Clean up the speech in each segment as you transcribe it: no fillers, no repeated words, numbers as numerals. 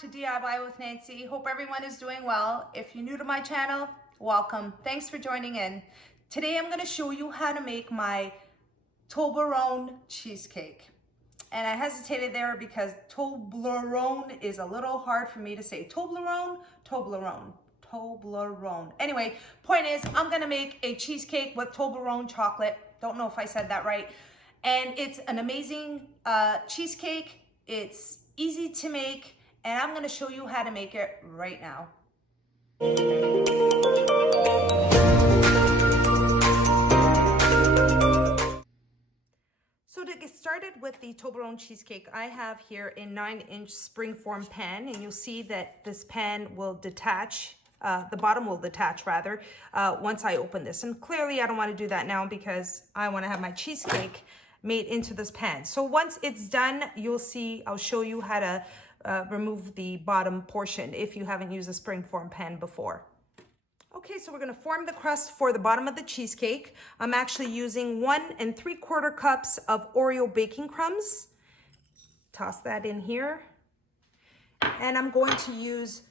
to DIY with Nancy. Hope everyone is doing well. If you're new to my channel, welcome. Thanks for joining in. Today I'm going to show you how to make my Toblerone cheesecake. And I hesitated there because Toblerone is a little hard for me to say. Toblerone, Toblerone, Toblerone. Anyway, point is I'm going to make a cheesecake with Toblerone chocolate. Don't know if I said that right. And it's an amazing cheesecake. It's easy to make, and I'm going to show you how to make it right now. So to get started with the Toblerone cheesecake, I have here a 9-inch springform pan, and you'll see that this pan will detach, the bottom will detach rather, once I open this. And clearly I don't want to do that now because I want to have my cheesecake made into this pan. So once it's done, you'll see, I'll show you how to remove the bottom portion if you haven't used a springform pan before. Okay, so we're gonna form the crust for the bottom of the cheesecake. I'm actually using 1 3/4 cups of Oreo baking crumbs. Toss that in here. And I'm going to use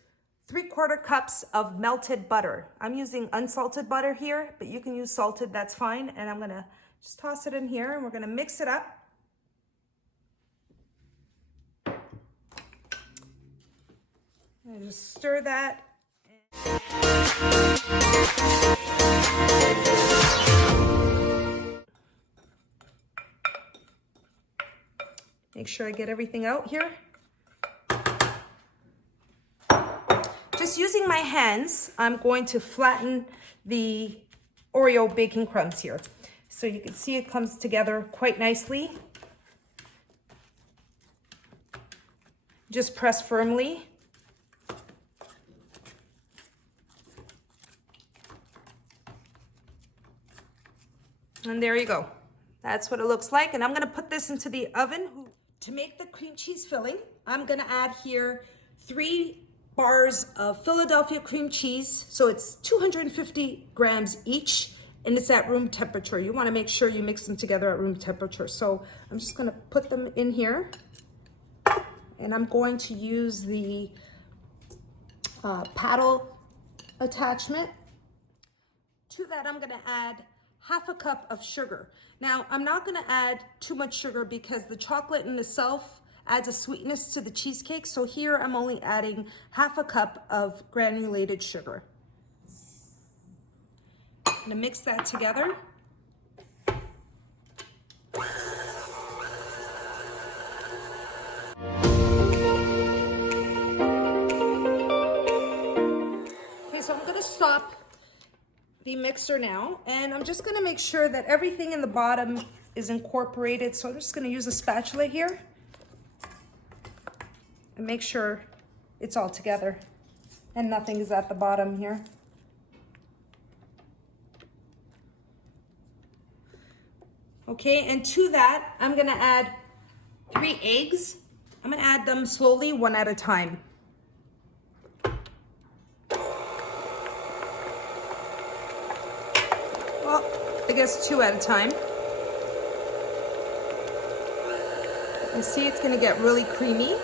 3/4 cups of melted butter. I'm using unsalted butter here, but you can use salted, that's fine. And I'm gonna just toss it in here and we're gonna mix it up. And just stir that. Make sure I get everything out here. Just using my hands, I'm going to flatten the Oreo baking crumbs here. So you can see it comes together quite nicely. Just press firmly. And there you go. That's what it looks like. And I'm gonna put this into the oven. To make the cream cheese filling, I'm gonna add here 3 bars of Philadelphia cream cheese. So it's 250 grams each. And it's at room temperature. You want to make sure you mix them together at room temperature. So I'm just going to put them in here. And I'm going to use the paddle attachment. To that, I'm going to add 1/2 cup of sugar. Now, I'm not going to add too much sugar because the chocolate in itself adds a sweetness to the cheesecake. So here I'm only adding 1/2 cup of granulated sugar. I'm gonna mix that together. Okay, so I'm gonna stop the mixer now, and I'm just gonna make sure that everything in the bottom is incorporated. So I'm just gonna use a spatula here and make sure it's all together and nothing is at the bottom here. Okay, and to that, I'm gonna add 3 eggs. I'm gonna add them slowly, 1 at a time. Well, I guess 2 at a time. You see it's gonna get really creamy.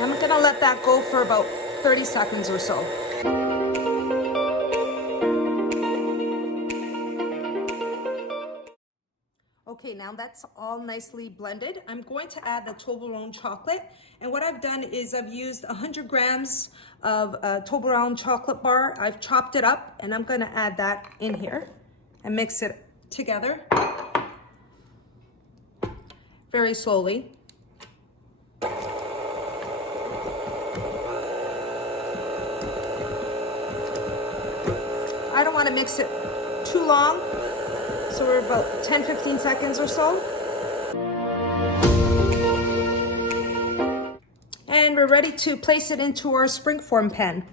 I'm gonna let that go for about 30 seconds or so. Okay, now that's all nicely blended. I'm going to add the Toblerone chocolate. And what I've done is I've used 100 grams of Toblerone chocolate bar. I've chopped it up and I'm gonna add that in here and mix it together very slowly. I don't want to mix it too long, so we're about 10-15 seconds or so. And we're ready to place it into our springform pan.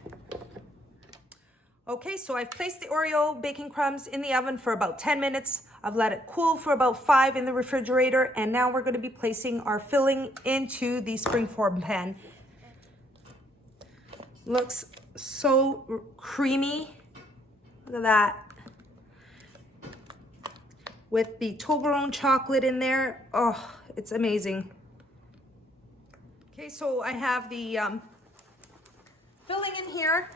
Okay, so I've placed the Oreo baking crumbs in the oven for about 10 minutes. I've let it cool for about 5 in the refrigerator, and now we're going to be placing our filling into the springform pan. Looks so creamy. Look at that. With the Toblerone chocolate in there. Oh, it's amazing. Okay, so I have the filling in here.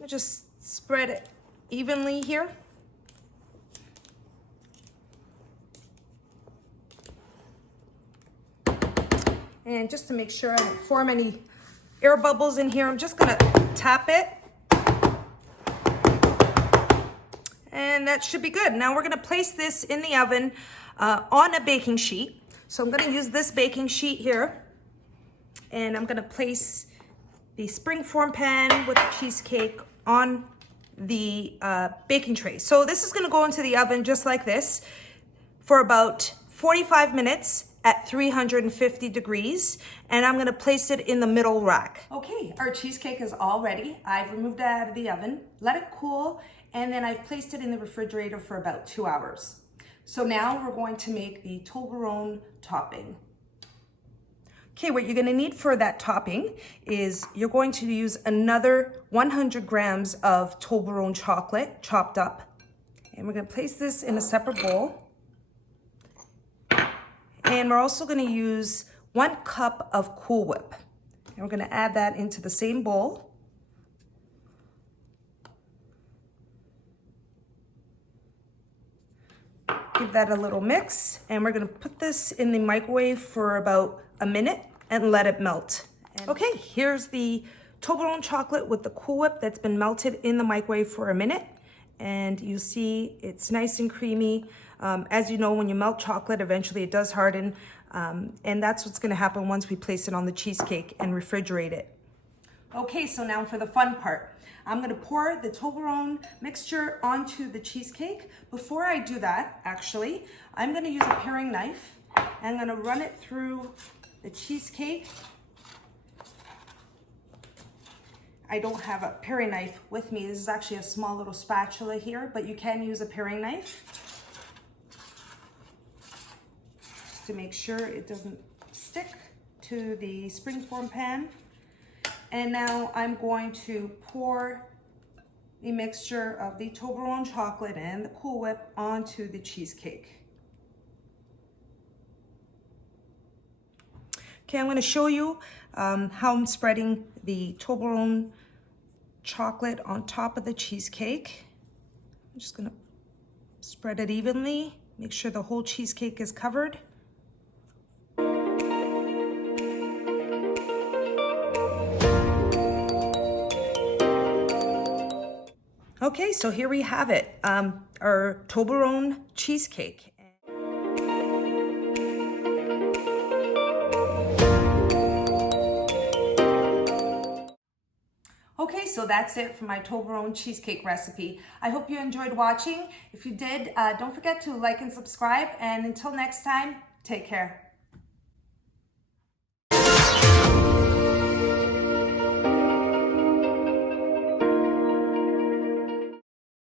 I'll just spread it evenly here. And just to make sure I don't form any air bubbles in here, I'm just gonna tap it. And that should be good. Now we're gonna place this in the oven on a baking sheet. So I'm gonna use this baking sheet here. And I'm gonna place the springform pan with the cheesecake on the baking tray. So this is gonna go into the oven just like this for about 45 minutes at 350 degrees, and I'm gonna place it in the middle rack. Okay, our cheesecake is all ready. I've removed it out of the oven, let it cool, and then I've placed it in the refrigerator for about 2 hours. So now we're going to make the Tolberone topping. Okay, what you're gonna need for that topping is you're going to use another 100 grams of Toblerone chocolate chopped up. And we're gonna place this in a separate bowl. And we're also gonna use 1 cup of Cool Whip. And we're gonna add that into the same bowl. Give that a little mix. And we're gonna put this in the microwave for about a minute and let it melt. Okay, here's the Toblerone chocolate with the Cool Whip that's been melted in the microwave for a minute. And you see it's nice and creamy. As you know, when you melt chocolate, eventually it does harden. And that's what's gonna happen once we place it on the cheesecake and refrigerate it. Okay, so now for the fun part. I'm gonna pour the Toblerone mixture onto the cheesecake. Before I do that, actually, I'm gonna use a paring knife. I'm gonna run it through the cheesecake. I don't have a paring knife with me. This is actually a small little spatula here, but you can use a paring knife just to make sure it doesn't stick to the springform pan. And now I'm going to pour the mixture of the Toblerone chocolate and the Cool Whip onto the cheesecake. Okay, I'm gonna show you how I'm spreading the Toblerone chocolate on top of the cheesecake. I'm just gonna spread it evenly, make sure the whole cheesecake is covered. Okay, so here we have it, our Toblerone cheesecake. Okay, so that's it for my Toblerone cheesecake recipe. I hope you enjoyed watching. If you did, don't forget to like and subscribe. And until next time, take care.